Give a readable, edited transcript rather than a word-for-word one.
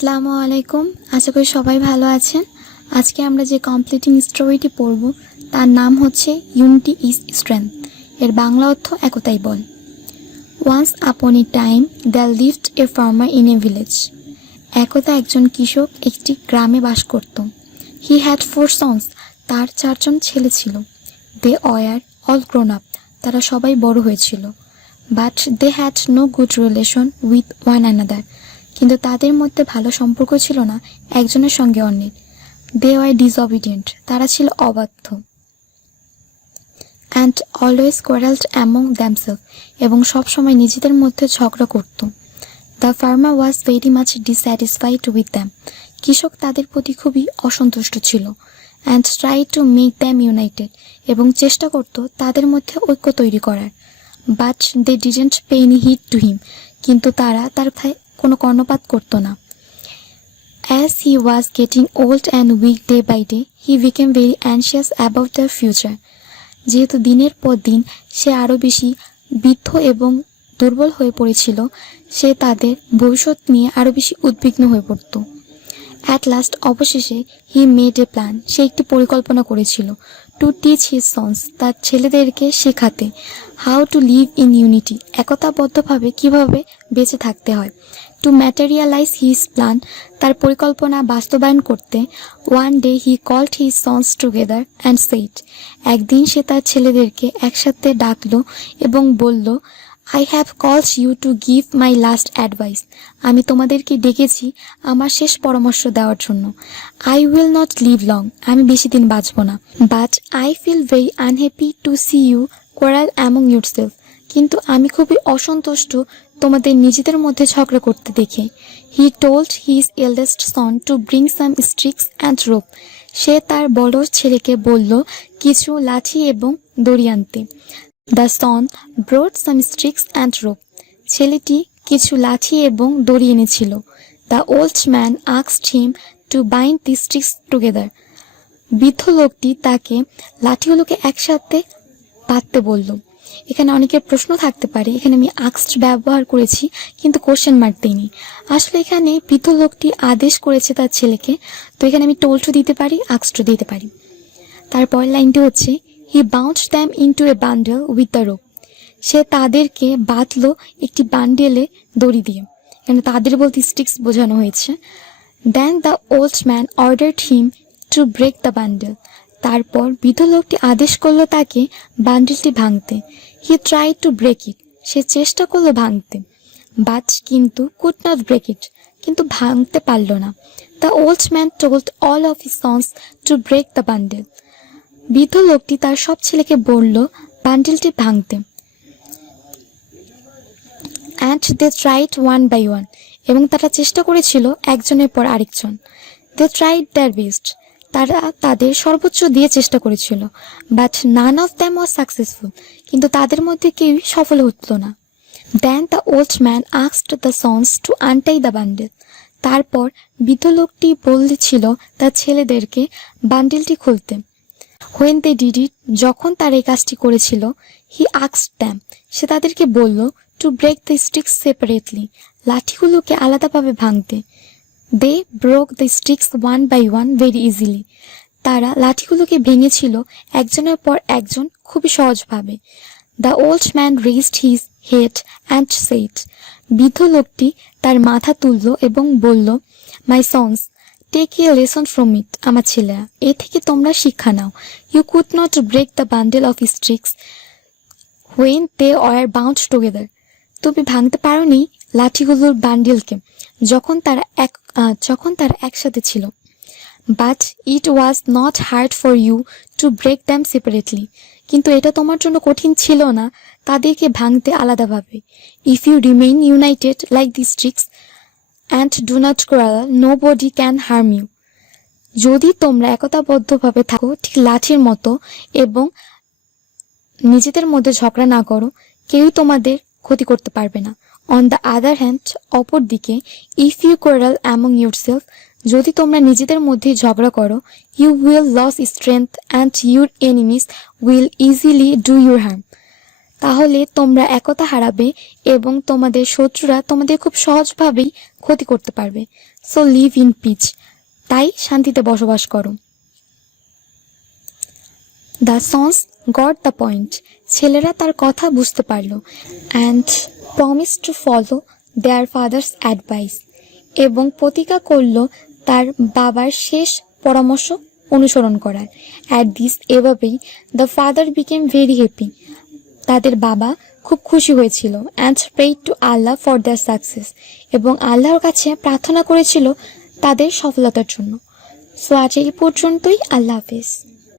আসসালামু আলাইকুম। আশা করি সবাই ভালো আছেন। আজকে আমরা যে কমপ্লিটিং স্টোরিটি পড়ব তার নাম হচ্ছে ইউনিটি ইজ স্ট্রেংথ। এর বাংলা অর্থ একতাই বল। Once upon a time there lived a farmer in a village. একদা একজন কৃষক একটি গ্রামে বাস করত। He had 4 sons. তার 4 জন ছেলে ছিল। They were all grown up. তারা সবাই বড় হয়েছিল। But they had no good relation with one another. কিন্তু তাদের মধ্যে ভালো সম্পর্ক ছিল না একজনের সঙ্গে অন্যের। They were disobedient. তারা ছিল অবাধ্য। And always quarrelled among themself. এবং সবসময় নিজেদের মধ্যে ঝগড়া করত। The farmer was very much dissatisfied with them. কৃষক তাদের প্রতি খুবই অসন্তুষ্ট ছিল। And try to make them united. এবং চেষ্টা করত তাদের মধ্যে ঐক্য তৈরি করার। But they didn't pay any heed to him. কিন্তু তারা তার কোনো কর্ণপাত করত না। As he was getting old and weak day by day, he became very anxious about the future. যেহেতু দিনের পর দিন সে আরও বেশি বৃদ্ধ এবং দুর্বল হয়ে পড়েছিল, সে তাদের ভবিষ্যৎ নিয়ে আরও বেশি উদ্বিগ্ন হয়ে পড়ত। অ্যাট লাস্ট অবশেষে হি মেড এ প্ল্যান। সে একটি পরিকল্পনা করেছিল। To teach his sons. তার ছেলেদেরকে শেখাতে। How to live in unity. একতাবদ্ধভাবে কিভাবে বেঁচে থাকতে হয়। To materialize his plan. তার পরিকল্পনা বাস্তবায়ন করতে। One day he called his sons together and said. একদিন সে তার ছেলেদেরকে একসাথে ডাকলো এবং বলল, I have called you to give my last advice. আমি তোমাদেরকে ডেকেছি আমার শেষ পরামর্শ দেওয়ার জন্য। I will not live long. আমি বেশি দিন বাঁচব না। But I feel very unhappy to see you quarrel among yourself. কিন্তু আমি খুবই অসন্তুষ্ট তোমাদের নিজেদের মধ্যে ঝগড়া করতে দেখে। He told his eldest son to bring some sticks and rope. সে তার বড় ছেলেকে বলল কিছু লাঠি এবং দড়ি আনতে। The son brought some sticks and rope. ছেলেটি কিছু লাঠি এবং দড়ি এনেছিল। The old man asked him to bind the sticks together. বৃদ্ধ লোকটি তাকে লাঠিগুলোকে একসাথে বাঁধতে বলল। এখানে অনেকের প্রশ্ন থাকতে পারে, এখানে আমি আস্কড ব্যবহার করেছি কিন্তু কোশ্চেন মার্ক দিইনি। আসলে এখানে বৃদ্ধ লোকটি আদেশ করেছে তার ছেলেকে, তো এখানে আমি টোল্ড দিতে পারি, আস্কড দিতে পারি। তারপর লাইনটি হচ্ছে He bound them into a bundle with the rope. সে তাদেরকে বাঁধলো একটি বান্ডেলে দড়ি দিয়ে। এখানে তাদের বলতে স্টিক্স বোঝানো হয়েছে। Then the old man ordered him to break the bundle. তারপর বৃদ্ধ লোকটি আদেশ করলো তাকে বান্ডেলটি ভাঙতে। He tried to break it. সে চেষ্টা করলো ভাঙতে। But কিন্তু could not break it. কিন্তু ভাঙতে পারল না। The old man told all of his sons to break the bundle. বৃদ্ধ লোকটি তার সব ছেলেকে বলল বান্ডেলটি ভাঙতে। And they tried one by one. এবং তারা চেষ্টা করেছিল একজনের পর আরেকজন। They tried their best. তারা তাদের সর্বোচ্চ দিয়ে চেষ্টা করেছিল। But none of them was successful. কিন্তু তাদের মধ্যে কেউই সফল হতো না। Then the old man asked the sons to untie the bundle. তারপর বৃদ্ধ লোকটি বলেছিল তার ছেলেদেরকে বান্ডেলটি খুলতে। When they did it, যখন তার এই কাজটি করেছিল, he asked them. সে তাদেরকে বলল to break the sticks separately. লাঠিগুলোকে আলাদাভাবে ভাঙতে। They broke the sticks one by one very easily. তারা লাঠিগুলোকে ভেঙেছিল একজনের পর একজন খুবই সহজভাবে। The old man raised his head and said. বৃদ্ধ লোকটি তার মাথা তুলল এবং বলল, My sons, take a lesson from it. আমার ছেলেরা, এ থেকে তোমরা শিক্ষা নাও। You could not break the bundle of sticks when they were bound together. তুমি ভাঙতে পারোনি লাঠিগুলোর বান্ডেলকে যখন তারা একসাথে ছিল। But it was not hard for you to break them separately. কিন্তু এটা তোমার জন্য কঠিন ছিল না তাদেরকে ভাঙতে আলাদাভাবে। If you remain united like the sticks and do not quarrel, nobody can harm you. যদি তোমরা একতাবদ্ধভাবে থাকো ঠিক লাঠির মতো এবং নিজেদের মধ্যে ঝগড়া না করো, কেউই তোমাদের ক্ষতি করতে পারবে না। অন দ্য আদার হ্যান্ড, অপর দিকে, if you quarrel among yourself, যদি তোমরা নিজেদের মধ্যে ঝগড়া করো, you will lose strength and your enemies will easily do your harm. তাহলে তোমরা একতা হারাবে এবং তোমাদের শত্রুরা তোমাদের খুব সহজভাবেই ক্ষতি করতে পারবে। সো লিভ ইন পিচ, তাই শান্তিতে বসবাস করো। The sons got the point, ছেলেরা তার কথা বুঝতে পারল। And promise to follow their father's advice, এবং প্রতিজ্ঞা করল তার বাবার শেষ পরামর্শ অনুসরণ করার। অ্যাট দিস, এভাবেই the father became very happy, তাদের বাবা খুব খুশি হয়েছিল। And prayed to Allah for their success, এবং আল্লাহর কাছে প্রার্থনা করেছিল তাদের সফলতার জন্য। সো আজ এই পর্যন্তই, আল্লাহ হাফেজ।